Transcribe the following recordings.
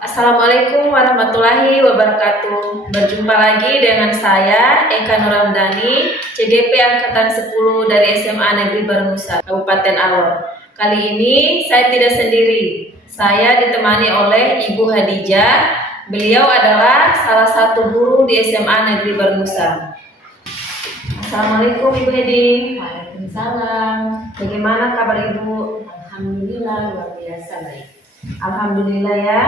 Assalamualaikum warahmatullahi wabarakatuh. Berjumpa lagi dengan saya Eka Nuramdani, CGP Angkatan 10 dari SMA Negeri Barunusa, Kabupaten Alor. Kali ini saya tidak sendiri. Saya ditemani oleh Ibu Hadijah. Beliau adalah salah satu guru di SMA Negeri Barunusa. Assalamualaikum Ibu Hedi. Waalaikumsalam. Bagaimana kabar Ibu? Alhamdulillah luar biasa baik. Alhamdulillah ya.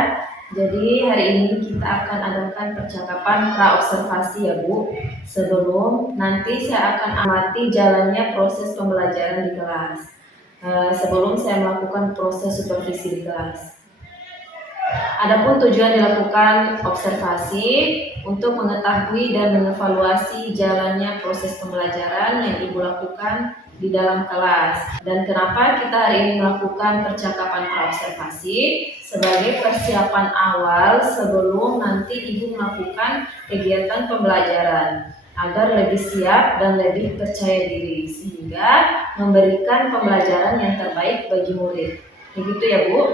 Jadi hari ini kita akan adakan percakapan pra-observasi ya Bu. Sebelum nanti saya akan amati jalannya proses pembelajaran di kelas. Sebelum saya melakukan proses supervisi di kelas. Adapun tujuan dilakukan observasi untuk mengetahui dan mengevaluasi jalannya proses pembelajaran yang Ibu lakukan di dalam kelas. Dan kenapa kita hari ini melakukan percakapan pra-observasi? Sebagai persiapan awal sebelum nanti Ibu melakukan kegiatan pembelajaran agar lebih siap dan lebih percaya diri sehingga memberikan pembelajaran yang terbaik bagi murid. Begitu ya Bu?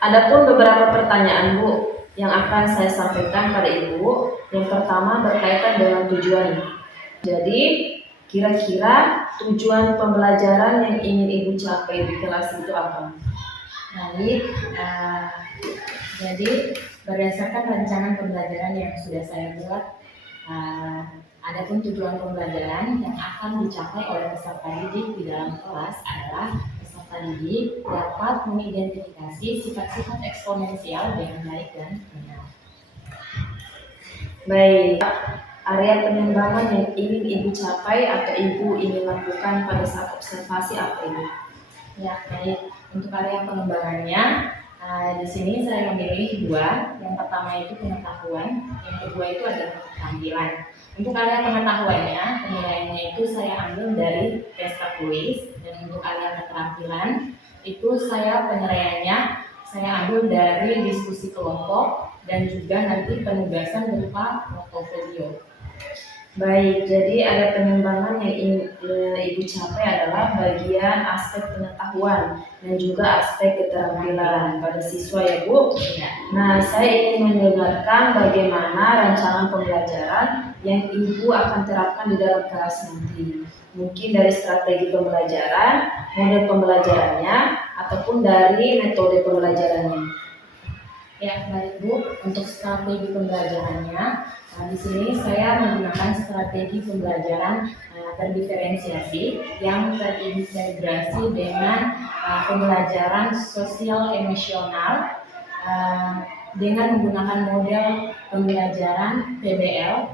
Adapun beberapa pertanyaan Bu yang akan saya sampaikan pada Ibu. Yang pertama berkaitan dengan tujuan. Jadi kira-kira tujuan pembelajaran yang ingin Ibu capai di kelas itu apa? Baik, jadi berdasarkan rancangan pembelajaran yang sudah saya buat, adapun tujuan pembelajaran yang akan dicapai oleh peserta didik di dalam kelas adalah peserta didik dapat mengidentifikasi sifat-sifat eksponensial dengan baik dan benar. Baik, area pengembangan yang ingin Ibu capai atau Ibu ingin lakukan pada saat observasi apa Ibu? Ya, baik. Untuk area pengembangannya, di sini saya memilih dua. Yang pertama itu pengetahuan, yang kedua itu adalah keterampilan. Untuk area pengetahuannya, penilaiannya itu saya ambil dari pesta tulis, dan untuk area keterampilan itu penilaiannya saya ambil dari diskusi kelompok dan juga nanti penugasan berupa portofolio. Baik, jadi ada pengembangan yang ingin Ibu capai adalah bagian aspek pengetahuan dan juga aspek keterampilan pada siswa ya Bu. Ya. Nah, saya ingin mendengarkan bagaimana rancangan pembelajaran yang Ibu akan terapkan di dalam kelas nanti. Mungkin dari strategi pembelajaran, model pembelajarannya, ataupun dari metode pembelajarannya. Ya, baik Bu. Untuk strategi pembelajarannya, di sini saya menggunakan strategi pembelajaran terdiferensiasi yang terintegrasi dengan pembelajaran sosial emosional dengan menggunakan model pembelajaran PBL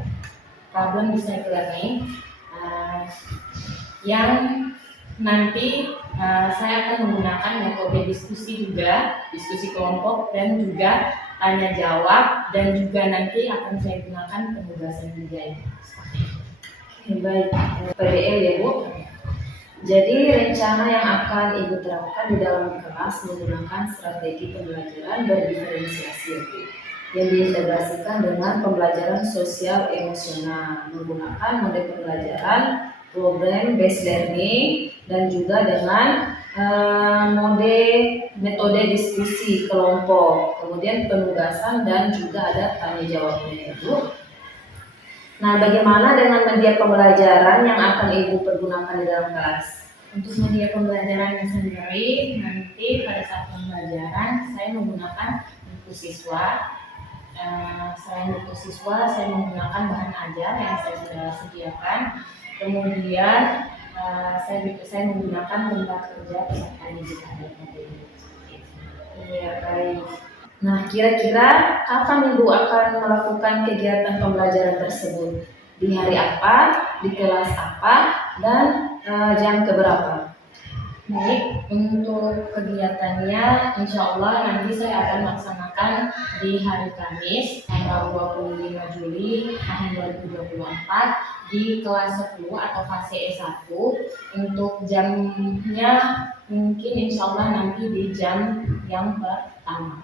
(Problem Based Learning) yang nanti saya akan menggunakan metode diskusi juga, diskusi kelompok dan juga tanya jawab, dan juga nanti akan saya gunakan penugasan juga. Baik, PBL ya Bu. Jadi rencana yang akan Ibu terapkan di dalam kelas menggunakan strategi pembelajaran berdiferensiasi ya Bu, yang diintegrasikan dengan pembelajaran sosial emosional menggunakan model pembelajaran problem based learning dan juga dengan metode diskusi kelompok, kemudian penugasan dan juga ada tanya jawabnya Bu. Nah, bagaimana dengan media pembelajaran yang akan Ibu pergunakan di dalam kelas? Untuk media pembelajarannya sendiri, nanti pada saat pembelajaran saya menggunakan buku siswa. Selain buku siswa, saya menggunakan bahan ajar yang saya sudah sediakan. Kemudian saya menggunakan tempat kerja peserta didik. Iya, baik. Nah, kira-kira kapan Ibu akan melakukan kegiatan pembelajaran tersebut? Di hari apa, di kelas apa, dan jam keberapa? Baik, untuk kegiatannya insya Allah nanti saya akan laksanakan di hari Kamis tanggal 25 Juli tahun 2024 di kelas 10 atau fase E1. Untuk jamnya mungkin insya Allah nanti di jam yang pertama.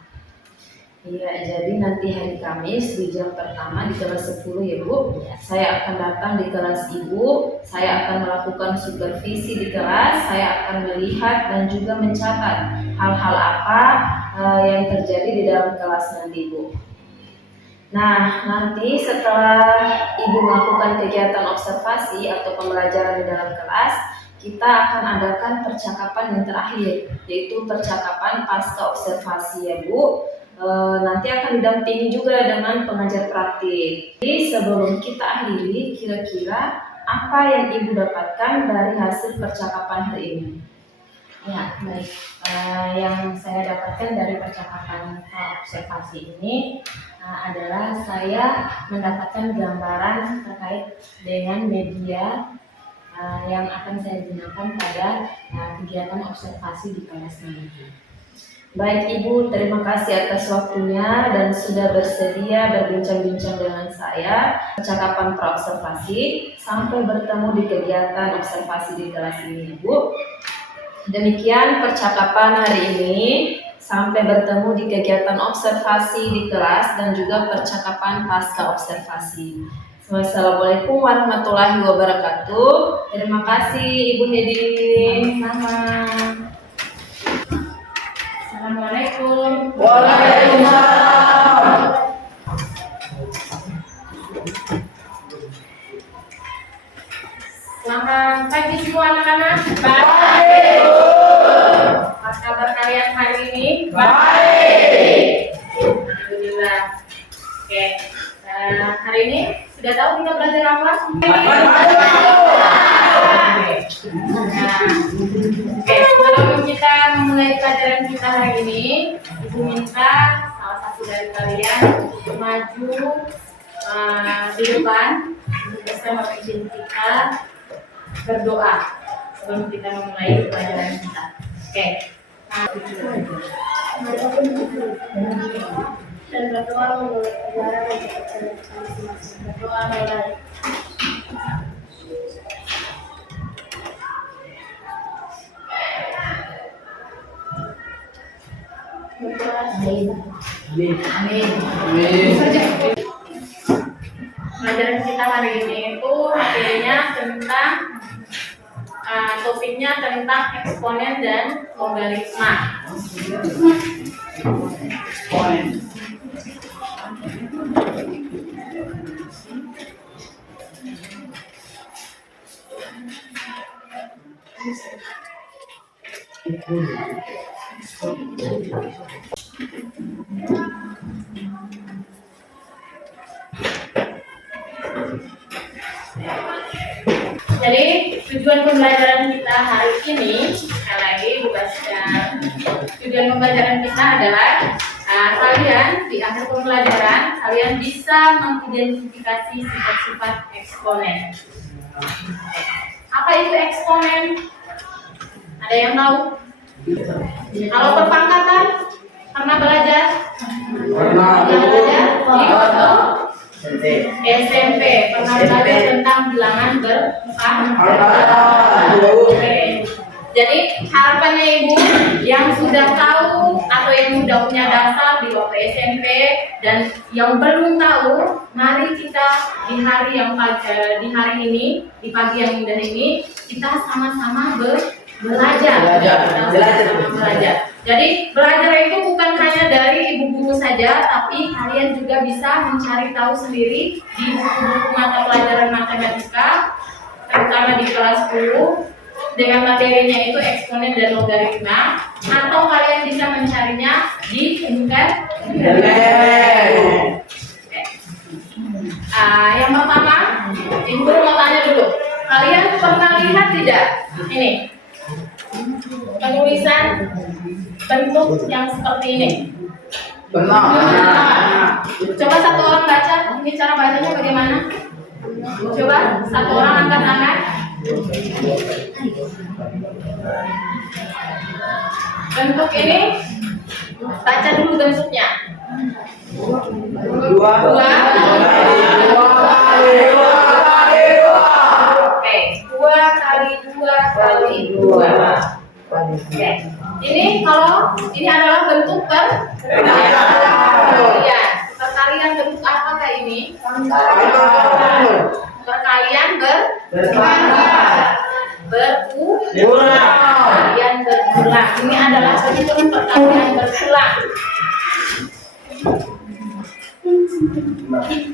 Iya, jadi nanti hari Kamis di jam pertama di kelas 10 ya Bu. Saya akan datang di kelas Ibu, saya akan melakukan supervisi di kelas, saya akan melihat dan juga mencatat hal-hal apa yang terjadi di dalam kelas nanti, Bu. Nah, nanti setelah Ibu melakukan kegiatan observasi atau pembelajaran di dalam kelas, kita akan adakan percakapan yang terakhir, yaitu percakapan pasca observasi ya Bu. Nanti akan didampingi juga dengan pengajar praktik. Jadi sebelum kita akhiri, kira-kira apa yang Ibu dapatkan dari hasil percakapan hari ini? Ya, baik. Yang saya dapatkan dari percakapan observasi ini adalah saya mendapatkan gambaran terkait dengan media yang akan saya gunakan pada kegiatan observasi di kelas nanti. Baik Ibu, terima kasih atas waktunya dan sudah bersedia berbincang-bincang dengan saya percakapan praobservasi. Sampai bertemu di kegiatan observasi di kelas ini Ibu. Demikian percakapan hari ini. Sampai bertemu di kegiatan observasi di kelas dan juga percakapan pasca observasi. Wassalamualaikum warahmatullahi wabarakatuh. Terima kasih Ibu Hedi. Sama-sama. Assalamualaikum. Waalaikumsalam. Selamat pagi semua anak-anak. Baik. Apa kabar kalian hari ini? Baik. Alhamdulillah. Oke. Hari ini sudah tahu kita belajar apa? Oke, sebelum kita memulai pelajaran kita hari ini, Ibu minta salah satu dari kalian untuk maju di depan untuk bisa memimpin kita berdoa sebelum kita memulai pelajaran kita. Oke. Dan berdoa memulai pelajaran kita masing-masing. Berdoa mulai. Amin. Pelajaran kita hari ini itu materinya tentang topiknya tentang eksponen dan logaritma. Jadi tujuan pembelajaran kita hari ini, sekali lagi Bu Basya, tujuan pembelajaran kita adalah kalian di akhir pembelajaran kalian bisa mengidentifikasi sifat-sifat eksponen. Apa itu eksponen? Ada yang tahu? Kalau perpangkatan pernah belajar? Pernah belajar? Di waktu SMP pernah belajar tentang bilangan berpangkat. Jadi harapannya Ibu yang sudah tahu atau yang sudah punya dasar di waktu SMP dan yang belum tahu, mari kita di hari ini, di pagi yang indah ini, kita sama-sama belajar. Jadi belajar itu bukan hanya dari ibu guru saja, tapi kalian juga bisa mencari tahu sendiri di buku-buku mata pelajaran matematika, terutama di kelas 10 dengan materinya itu eksponen dan logaritma, atau kalian bisa mencarinya di internet. Yang pertama, ibu guru mau tanya dulu, kalian pernah lihat tidak ini penulisan bentuk yang seperti ini? Benar. Coba satu orang baca, ini cara bacanya bagaimana? Coba satu orang angkat tangan. Bentuk ini, baca dulu bentuknya. Dua. Oke, 2 kali 2 kali 2. Oke. Ini kalau ini adalah bentuk perkalian. Perkalian bentuk apakah ini? Perkalian berulang. Perkalian berulang. Ini adalah perhitungan perkalian berulang. Bentuk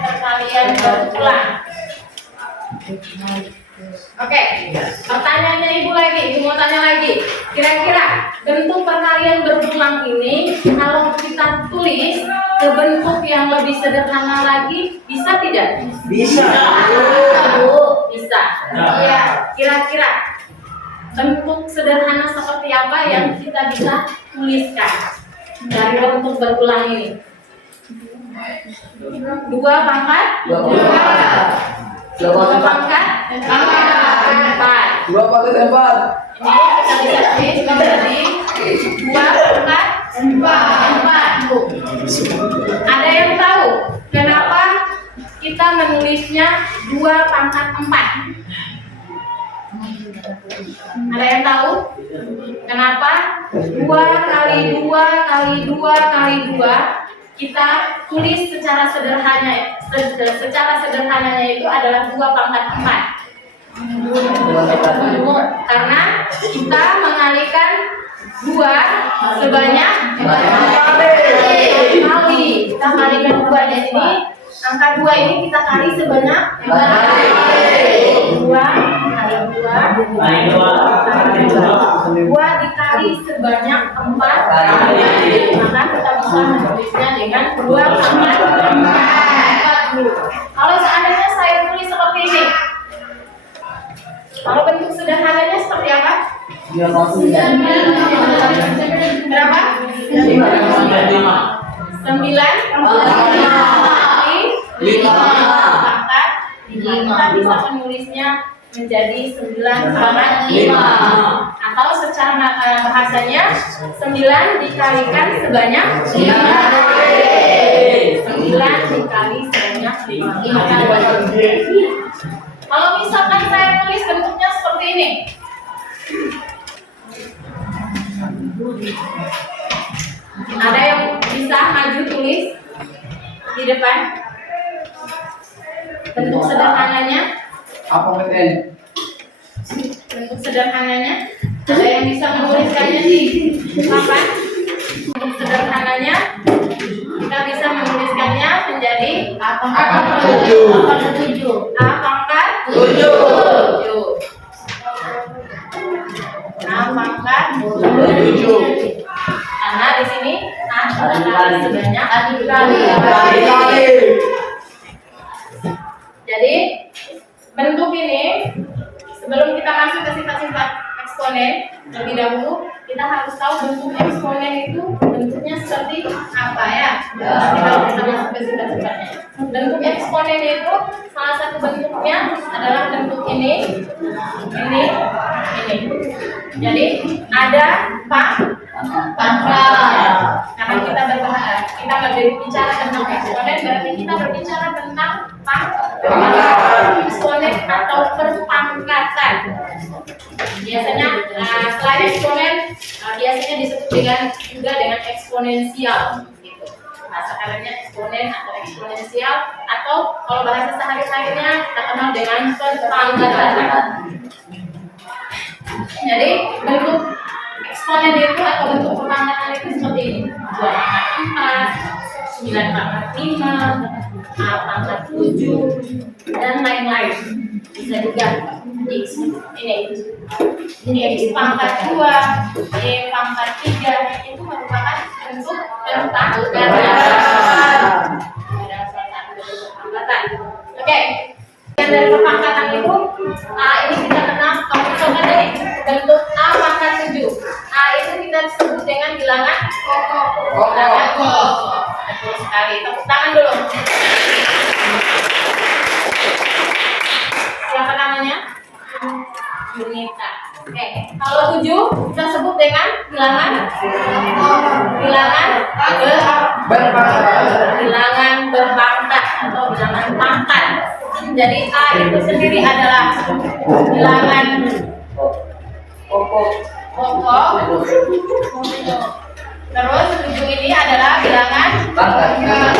perkalian berulang. Oke, pertanyaannya Ibu lagi, Ibu mau tanya lagi. Kira-kira bentuk perkalian berulang ini kalau kita tulis ke bentuk yang lebih sederhana lagi, bisa tidak? Bisa. Bisa. Iya. Kira-kira bentuk sederhana seperti apa yang kita bisa tuliskan dari bentuk berulang ini? 2 pangkat? 2 pangkat? 4. 2 pakai 4. Ini kita bisa tulis menjadi 2 pangkat 4. Ada yang tahu kenapa kita menulisnya 2 pangkat 4? Ada yang tahu kenapa 2 kali 2 kali 2 kali 2 kita tulis secara sederhana? Secara sederhananya itu adalah 2 pangkat 4. Karena kita mengalikan 2 sebanyak kali. Kita kalikan 2 di sini. Angka 2 ini kita kali sebanyak 2 kali 2 dikali sebanyak 4 maka kita bisa menulisnya dengan 2 pangkat 4. Kalau seandainya saya tulis seperti ini, kalau bentuk sederhananya seperti apa? Berapa? 9 pangkat 5. Kita bisa menulisnya menjadi 9 pangkat 5. Atau secara bahasanya 9 dikalikan sebanyak 5. 9 dikali sebanyak 5. Kalau misalkan saya tulis bentuknya seperti ini, ada yang bisa maju tulis di depan bentuk sederhananya? Apa meten? Bentuk sederhananya ada yang bisa menuliskannya di papan? Bentuk sederhananya kita bisa menuliskannya menjadi A pangkat 7. A pangkat 7. A pangkat 7. Karena di sini A dikali sebanyak dikali. Jadi bentuk ini sebelum kita masuk ke sifat-sifat eksponen terlebih dahulu kita harus tahu bentuk eksponen itu bentuknya seperti apa ya. Nanti kalau kita masuk ke sifat-sifatnya. Bentuk eksponen itu salah satu bentuknya adalah bentuk ini. Jadi ada pangkat. Karena kita berbicara tentang eksponen berarti kita berbicara tentang eksponen atau perpangkatan. Biasanya selain eksponen biasanya disebut juga dengan eksponensial gitu. Bahasa kerennya eksponen atau eksponensial atau kalau bahasa sehari-harinya kita kenal dengan perpangkatan. Jadi bentuk eksponen itu atau bentuk perpangkatan itu seperti ini: 2 pangkat 4, 9 pangkat 5, A pangkat 7 dan lain-lain. Bisa juga ini X pangkat 2, Y pangkat 3 itu merupakan bentuk perpangkatan. Oke. Yang dari perpangkatan itu ini kita kenal contohnya ini bentuk A pangkat 7. A itu kita sebut dengan bilangan pokok. Betul sekali. Tepuk tangan dulu. Siapa namanya? Yunita. Oke. Kalau 7 kita sebut dengan bilangan berpangkat atau bilangan pangkat. Jadi A itu sendiri adalah bilangan pokok. Terus 7 ini adalah bilangan pangkat.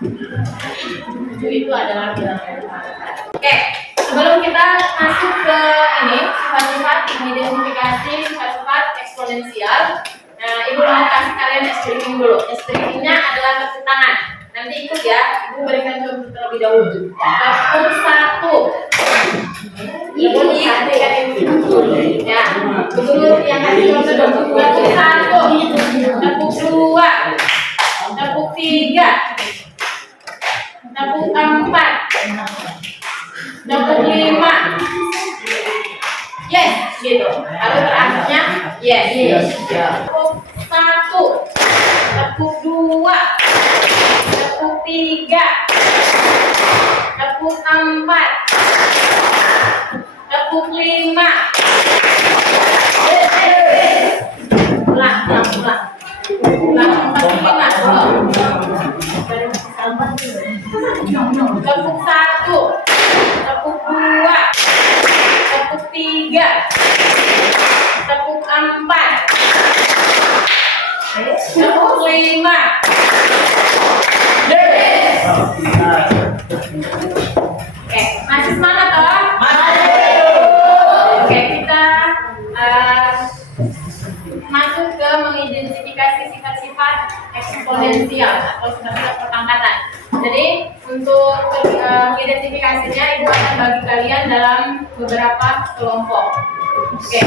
7 itu adalah bilangan pangkat. Oke, sebelum kita masuk ke ini sifat-sifat mengidentifikasi sifat-sifat eksponensial. Nah, Ibu mau kasih kalian eksperimen dulu. Eksperimennya adalah tepuk tangan. Nanti ikut ya. Ibu berikan contoh terlebih dahulu. Tepuk satu. Ibu perhatikan itu. Ya. Dulu yang kasih contoh dulu. Tepuk satu. Tepuk dua. Tepuk tiga. Tepuk empat. Tepuk lima. Yes, gitu. Lalu terakhirnya yes. Tepuk satu, tepuk dua, tepuk tiga, tepuk empat, tepuk lima. Ulang. Tepuk satu, tepuk dua, tepuk tiga, tepuk empat, tepuk lima. Oke, masih semangat toh? Oke, kita masuk ke mengidentifikasi sifat-sifat eksponensial atau sifat-sifat perpangkatan. Jadi untuk mengidentifikasinya, Ibu akan bagi kalian dalam beberapa kelompok. Oke.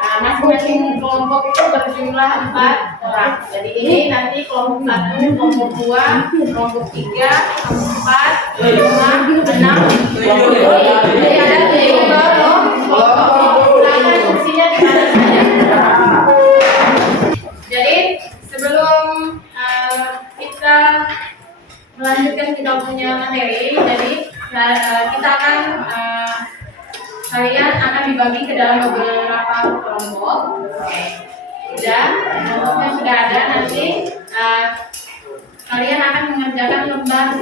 Masing-masing kelompok itu berjumlah 4 orang. Jadi ini nanti kelompok 1, kelompok 2, kelompok 3, 4, 5, 6, 7. Jadi ada 3 kelompok. Silakan fungsinya di mana saja. Jadi sebelum kita melanjutkan kita punya materi, jadi kita akan kalian akan dibagi ke dalam beberapa kelompok. Oke. Kelompoknya sudah ada. Nanti kalian akan mengerjakan lembar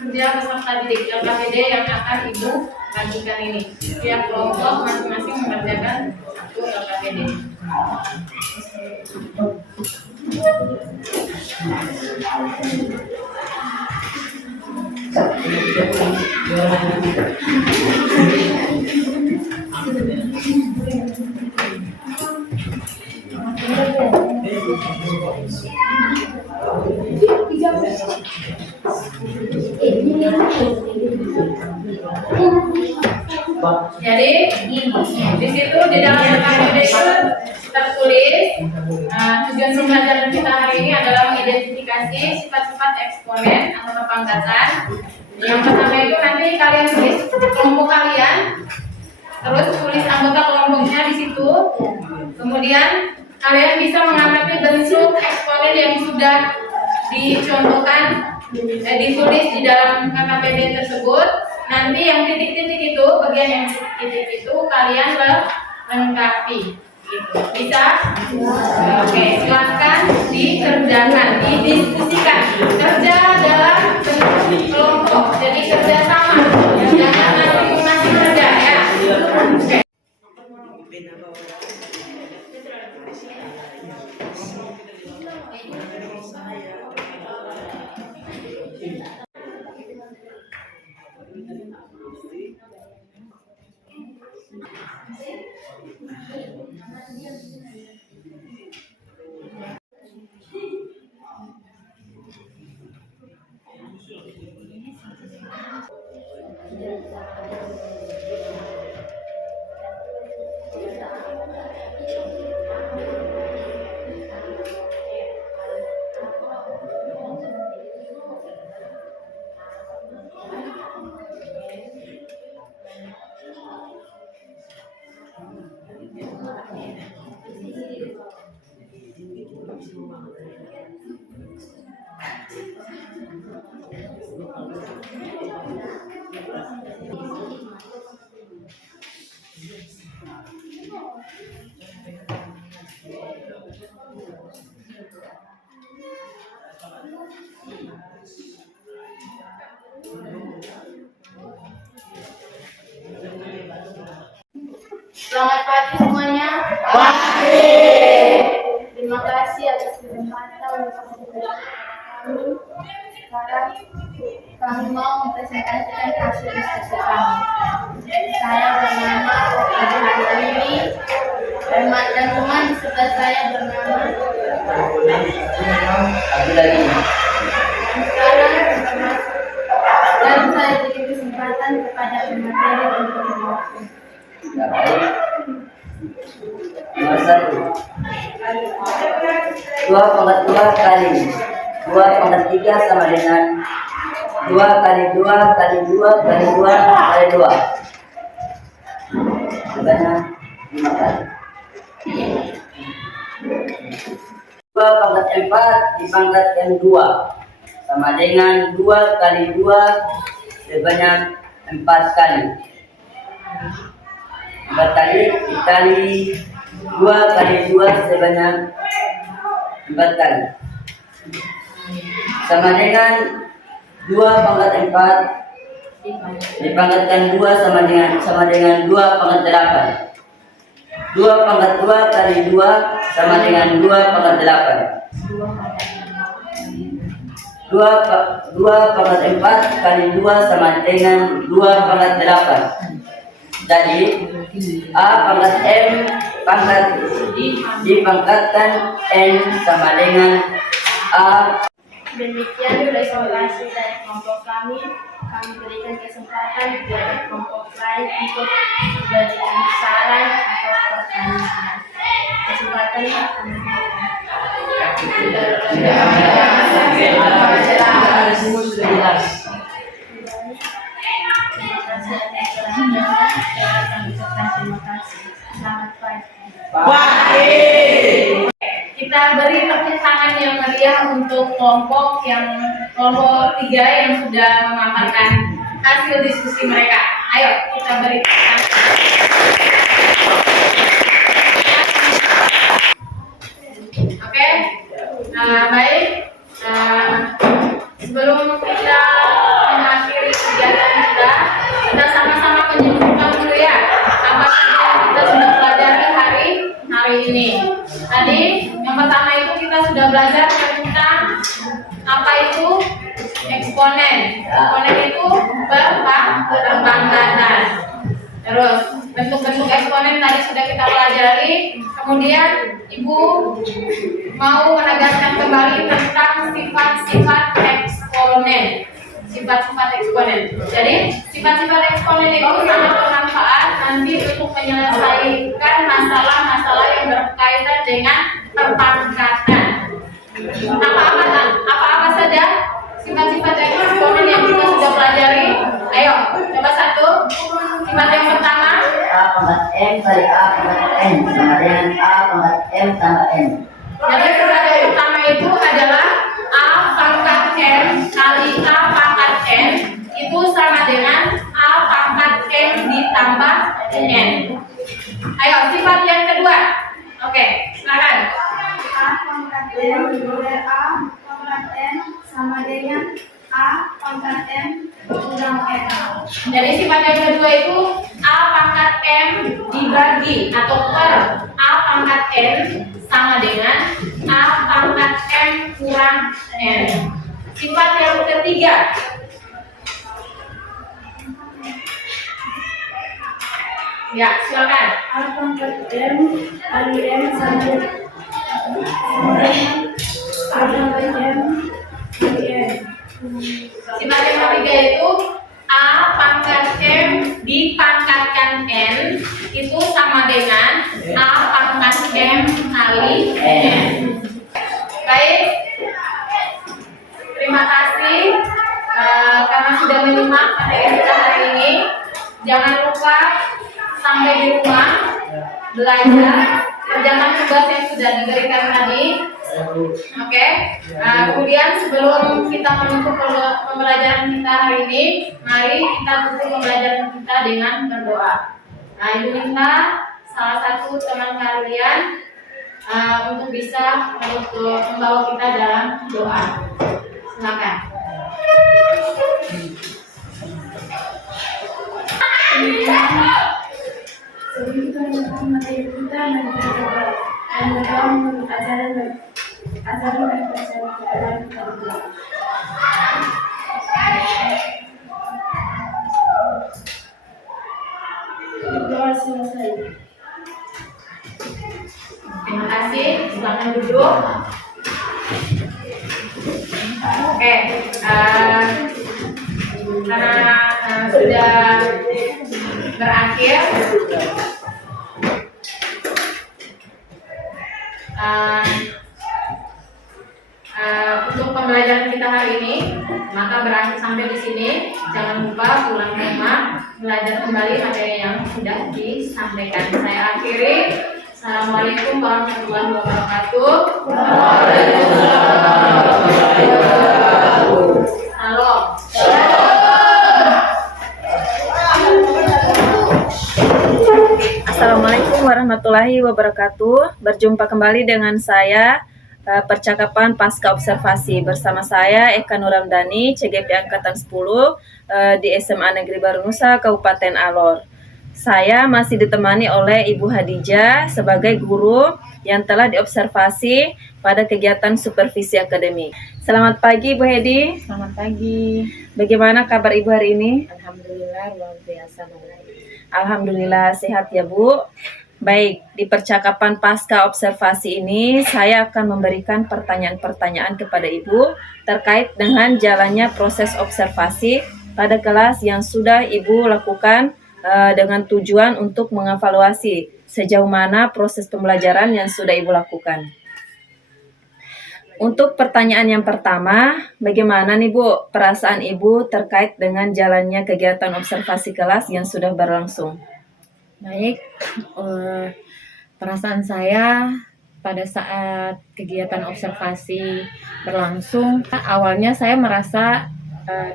kerja peserta didik LKPD yang akan Ibu bagikan ini. Setiap kelompok masing-masing mengerjakan satu LKPD. Jadi di situ di dalam LKPD itu tertulis tujuan pembelajaran kita hari ini adalah mengidentifikasi sifat-sifat eksponen atau kepangkatan. Yang pertama itu nanti kalian tulis kelompok kalian, terus tulis anggota kelompoknya di situ. Kemudian kalian bisa mengamati bentuk eksponen yang sudah dicontohkan, ditulis di dalam KKPD tersebut. Nanti yang titik-titik itu, bagian yang titik itu kalian lengkapi. Gitu. Bisa? Oke, silakan dikerjakan, didiskusikan. Kerja dalam bentuk kelompok, jadi kerja sama. Jangan masing-masing kerja ya. Oke. Selamat pagi semuanya. Pagi. Terima kasih atas kesempatan untuk kami. Sekarang kami mau mempresentasikan hasil diskusi kami. Saya bernama Ibu Handani mengajarnya. Dan saya beri kesempatan kepada pemateri untuk menjawab. Ya, baik. Nomor 1. 2 pangkat 2 kali 2 pangkat 3 sama dengan 2 kali 2 kali 2 kali 2 kali 2. Sebanyak 5 kali. 2 pangkat 4 dipangkatkan 2 sama dengan 2 kali 2 sebanyak 4 kali. 4 kali dikali 2 kali 2 sebanyak 4 kali. Sama dengan 2 pangkat 4 dipangkatkan 2 sama dengan 2 pangkat 8. 2 pangkat 2 kali 2 sama dengan 2 pangkat 8. 2 pangkat 4 kali 2 sama dengan 2 pangkat 8. Jadi A pangkat M pangkat dipangkatkan N sama dengan A. Demikian presentasi dari kelompok kami. Kami berikan kesempatan kepada kelompok lain untuk memberikan saran atau pertanyaan. Kesempatannya kami berikan. Terima kasih. Selamat pagi. Kita beri tepuk tangan yang meriah untuk kelompok 3 yang sudah memaparkan hasil diskusi mereka. Ayo kita beri tepuk tangan. Oke, baik. Sebelum kita mengakhiri kegiatan kita sama-sama menyebutkan dulu ya apa saja yang kita sudah pelajari hari ini. Tadi yang pertama itu kita sudah belajar tentang apa itu eksponen. Eksponen itu berpangkatan. Terus bentuk-bentuk eksponen tadi sudah kita pelajari. Kemudian Ibu mau menegaskan kembali tentang sifat-sifat eksponen. Sifat-sifat eksponen. Jadi sifat-sifat eksponen itu sangat bermanfaat nanti untuk menyelesaikan masalah-masalah yang berkaitan dengan perpangkatan. Apa-apa saja sifat-sifat eksponen yang kita sudah pelajari? Ayo, coba satu. Sifat yang pertama. A pangkat M kali A pangkat N sama dengan A pangkat M tambah N. Jadi sifat yang pertama itu adalah A pangkat M kali A pangkat N itu sama dengan A pangkat M ditambah N. Ayo, sifat yang kedua. Oke, silakan. A pangkat M dikurangi A pangkat N sama dengan A pangkat M kurang N. Jadi sifat yang kedua itu A pangkat M dibagi atau per A pangkat N sama dengan A pangkat M kurang N. Sifat yang ketiga. Ya, silakan. A pangkat M kali M sama dengan A pangkat M kali N. Sifat yang ketiga itu A pangkat M dipangkatkan N itu sama dengan A pangkat M kali N. Baik, terima kasih karena sudah menyimak materi kita hari ini. Jangan lupa sampai di rumah belajar kerjakan tugas yang sudah diberikan tadi. Oke. Kemudian sebelum kita menutup pembelajaran kita hari ini, mari kita tutup pembelajaran kita dengan berdoa. Ibu minta salah satu teman kalian untuk bisa membawa kita dalam doa. Silakan. Sebelum kita menutup materi kita, mari kita berdoa dan berdoa menurut ajaran dan percaya kita berdoa. Berdoa selesai. Terima kasih. Silakan duduk. Oke, karena sudah berakhir, untuk pembelajaran kita hari ini, maka berakhir sampai di sini. Jangan lupa pulang ke rumah belajar kembali materi yang sudah disampaikan. Saya akhiri. Assalamualaikum warahmatullahi wabarakatuh. Salam. Assalamualaikum warahmatullahi wabarakatuh. Berjumpa kembali dengan saya percakapan pasca observasi bersama saya Eka Nuramdani, CGP Angkatan 10 di SMA Negeri Baru Nusa, Kabupaten Alor. Saya masih ditemani oleh Ibu Hadijah sebagai guru yang telah diobservasi pada kegiatan supervisi akademik. Selamat pagi, Bu Hedi. Selamat pagi. Bagaimana kabar Ibu hari ini? Alhamdulillah luar biasa baik. Alhamdulillah sehat ya Bu. Baik, di percakapan pasca observasi ini saya akan memberikan pertanyaan-pertanyaan kepada Ibu terkait dengan jalannya proses observasi pada kelas yang sudah Ibu lakukan dengan tujuan untuk mengevaluasi sejauh mana proses pembelajaran yang sudah Ibu lakukan. Untuk pertanyaan yang pertama, bagaimana nih Bu perasaan Ibu terkait dengan jalannya kegiatan observasi kelas yang sudah berlangsung? Baik, perasaan saya pada saat kegiatan observasi berlangsung, awalnya saya merasa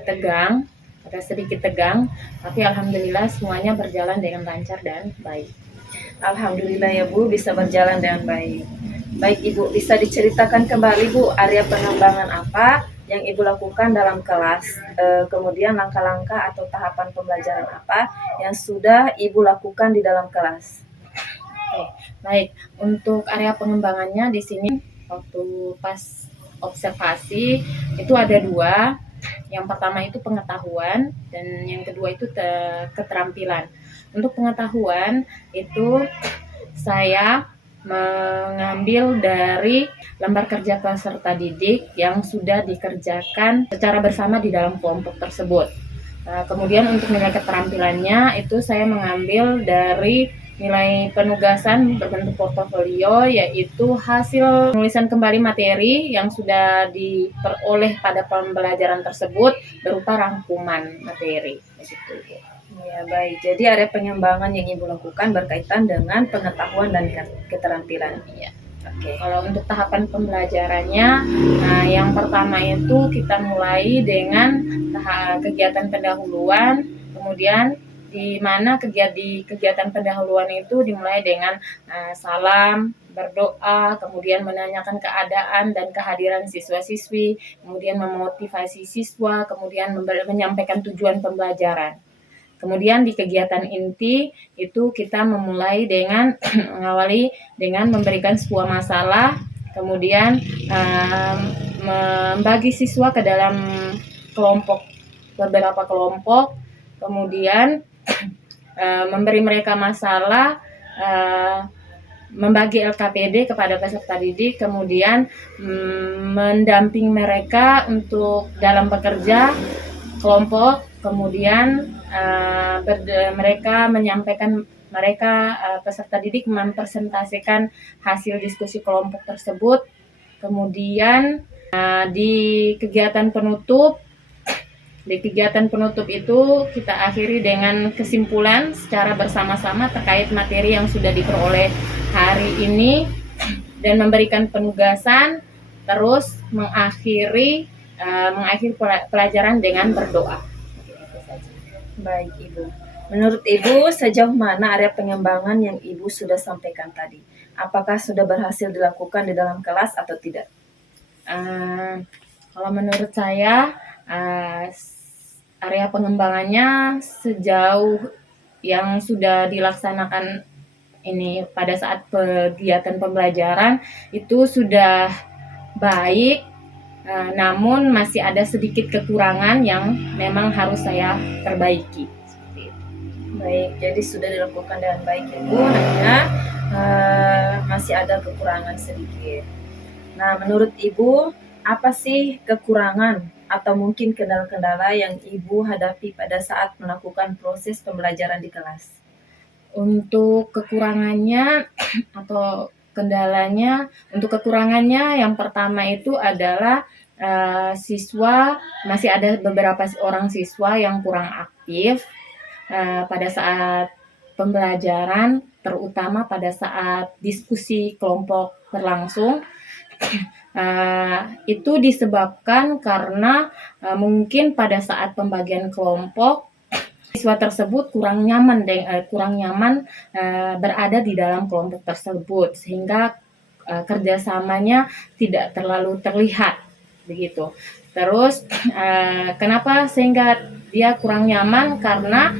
tegang, ada sedikit tegang, tapi alhamdulillah semuanya berjalan dengan lancar dan baik. Alhamdulillah ya Bu, bisa berjalan dengan baik. Baik Ibu, bisa diceritakan kembali Bu, area pengembangan apa yang Ibu lakukan dalam kelas, kemudian langkah-langkah atau tahapan pembelajaran apa yang sudah Ibu lakukan di dalam kelas. Oke, baik. Untuk area pengembangannya di sini waktu pas observasi itu ada dua. Yang pertama itu pengetahuan dan yang kedua itu keterampilan. Untuk pengetahuan itu saya mengambil dari lembar kerja peserta didik yang sudah dikerjakan secara bersama di dalam kelompok tersebut. Kemudian untuk nilai keterampilannya itu saya mengambil dari nilai penugasan berbentuk portofolio, yaitu hasil penulisan kembali materi yang sudah diperoleh pada pembelajaran tersebut berupa rangkuman materi. Begitu. Ya baik, jadi area pengembangan yang Ibu lakukan berkaitan dengan pengetahuan dan keterampilan. Iya. Oke. Kalau untuk tahapan pembelajarannya, nah yang pertama itu kita mulai dengan kegiatan pendahuluan, kemudian di mana kegiatan pendahuluan itu dimulai dengan salam, berdoa, kemudian menanyakan keadaan dan kehadiran siswa-siswi, kemudian memotivasi siswa, kemudian menyampaikan tujuan pembelajaran. Kemudian di kegiatan inti itu kita memulai dengan mengawali dengan memberikan sebuah masalah, kemudian membagi siswa ke dalam beberapa kelompok, kemudian memberi mereka masalah, membagi LKPD kepada peserta didik, kemudian mendampingi mereka untuk dalam bekerja kelompok, kemudian peserta didik mempresentasikan hasil diskusi kelompok tersebut. Kemudian di kegiatan penutup itu kita akhiri dengan kesimpulan secara bersama-sama terkait materi yang sudah diperoleh hari ini dan memberikan penugasan, terus mengakhiri pelajaran dengan berdoa. Baik Ibu. Menurut Ibu, sejauh mana area pengembangan yang Ibu sudah sampaikan tadi? Apakah sudah berhasil dilakukan di dalam kelas atau tidak? Kalau menurut saya, area pengembangannya sejauh yang sudah dilaksanakan ini pada saat kegiatan pembelajaran itu sudah baik, namun masih ada sedikit kekurangan yang memang harus saya perbaiki. Seperti itu. Baik, jadi sudah dilakukan dengan baik Ibu, hanya masih ada kekurangan sedikit. Nah, menurut Ibu, apa sih kekurangan atau mungkin kendala-kendala yang Ibu hadapi pada saat melakukan proses pembelajaran di kelas? Untuk kekurangannya atau kendalanya, untuk kekurangannya yang pertama itu adalah siswa, masih ada beberapa orang siswa yang kurang aktif pada saat pembelajaran, terutama pada saat diskusi kelompok berlangsung. Itu disebabkan karena mungkin pada saat pembagian kelompok siswa tersebut kurang nyaman berada di dalam kelompok tersebut, sehingga kerjasamanya tidak terlalu terlihat begitu. Terus kenapa sehingga dia kurang nyaman? Karena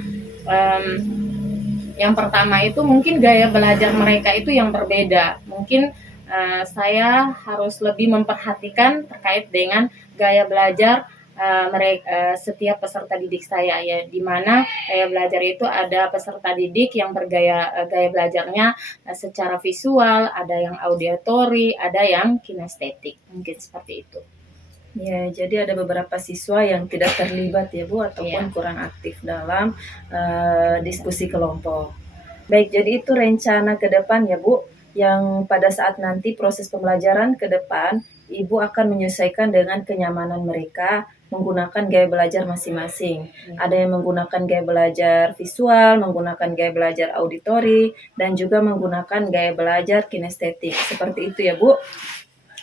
yang pertama itu mungkin gaya belajar mereka itu yang berbeda. Mungkin saya harus lebih memperhatikan terkait dengan gaya belajar mereka setiap peserta didik saya, ya, di mana gaya belajar itu ada peserta didik yang gaya belajarnya secara visual, ada yang auditori, ada yang kinestetik, mungkin seperti itu. Ya, jadi ada beberapa siswa yang tidak terlibat ya Bu, ataupun kurang aktif dalam diskusi kelompok. Baik, jadi itu rencana ke depan ya Bu, yang pada saat nanti proses pembelajaran ke depan, Ibu akan menyesuaikan dengan kenyamanan mereka menggunakan gaya belajar masing-masing. Ada yang menggunakan gaya belajar visual, menggunakan gaya belajar auditori, dan juga menggunakan gaya belajar kinestetik. Seperti itu ya Bu.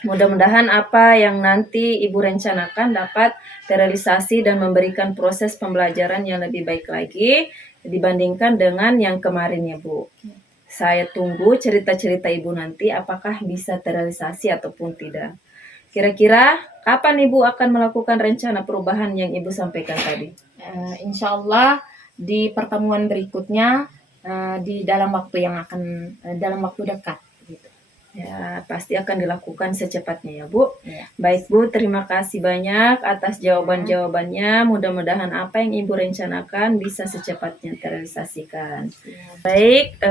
Mudah-mudahan apa yang nanti Ibu rencanakan dapat terrealisasi dan memberikan proses pembelajaran yang lebih baik lagi dibandingkan dengan yang kemarin ya Bu. Saya tunggu cerita-cerita Ibu nanti apakah bisa terrealisasi ataupun tidak. Kira-kira kapan Ibu akan melakukan rencana perubahan yang Ibu sampaikan tadi? Insya Allah di pertemuan berikutnya di dalam waktu dekat. Ya, pasti akan dilakukan secepatnya ya Bu. Ya. Baik Bu, terima kasih banyak atas jawaban-jawabannya. Mudah-mudahan apa yang Ibu rencanakan bisa secepatnya terrealisasikan. Baik,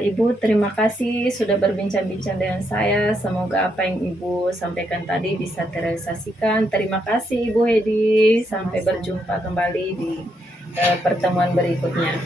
Ibu terima kasih sudah berbincang-bincang dengan saya. Semoga apa yang Ibu sampaikan tadi bisa terrealisasikan. Terima kasih Ibu Hedi. Sampai berjumpa kembali di pertemuan berikutnya.